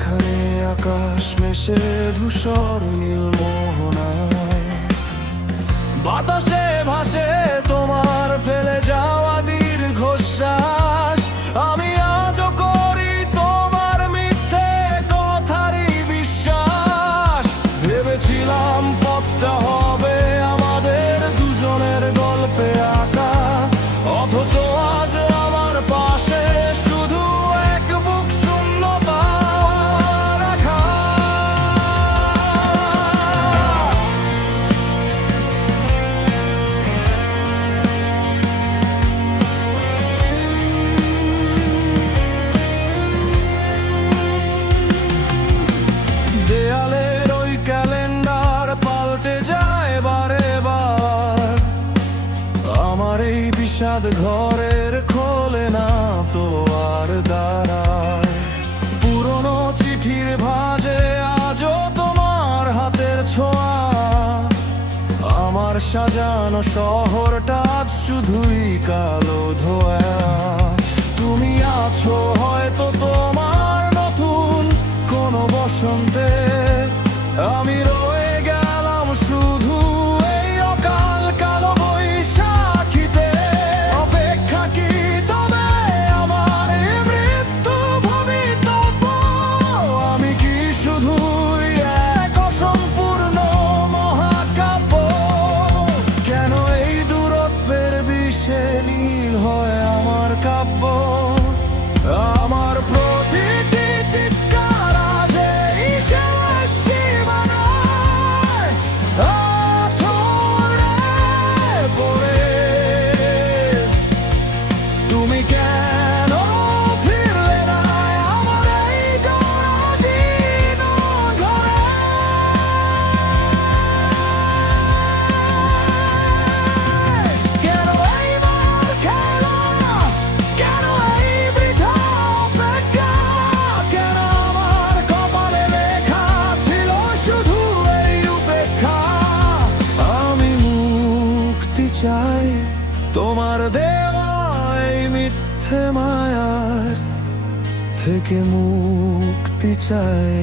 যেখানে আকাশ মেশে ধূসর নীল মোহনায়, বাতাসে ভাসে তোমার ফেলে যাওয়া দীর্ঘশ্বাস। আমি আজও করি তোমার মিথ্যে কথারই বিশ্বাস। ভেবেছিলাম পথটা হবে আমাদের দুজনের গল্পে আঁকা, অথচ আজ আমার পাশে শুধু এক বুক শূন্যতা রাখা। দেয়ালের ওই ক্যালেন্ডার পাল্টে যায় বারে বার, আমার এই বিষাদ ঘরের খোলে না তো আর দাঁড়ায়। পুরনো চিঠির ভাঁজে আজও তোমার হাতের ছোঁয়া, আমার সাজানো শহরটা আজ শুধুই কালো ধোঁয়া। তুমি আছো হয়তো তোমার নতুন কোনো বসন্তে, আমি রয়ে গেলাম শুধু এই অকাল কালো বৈশাখীতে। অপেক্ষা কি তবে আমার এই মৃত্যু ভবিতব্য? আমি কি শুধুই এক অসম্পূর্ণ মহাকাব্য? কেন এই দূরত্বের বিষে নীল হয় আমার কাব্য? আমার প্রতিটি চিৎকার আজ এই শেষ সীমানায় আছড়ে পড়ে। তুমি কেন ফিরলে না আমার এই জরাজীর্ণ ঘরে? কেন এই মার খেলা? কেন এই বৃথা অপেক্ষা? কেন আমার কপালে লেখা ছিল শুধু এই উপেক্ষা? আমি মুক্তি চাই তোমার দেওয়া এই মিথ্যে মায়ার থেকে, মুক্তি চাই।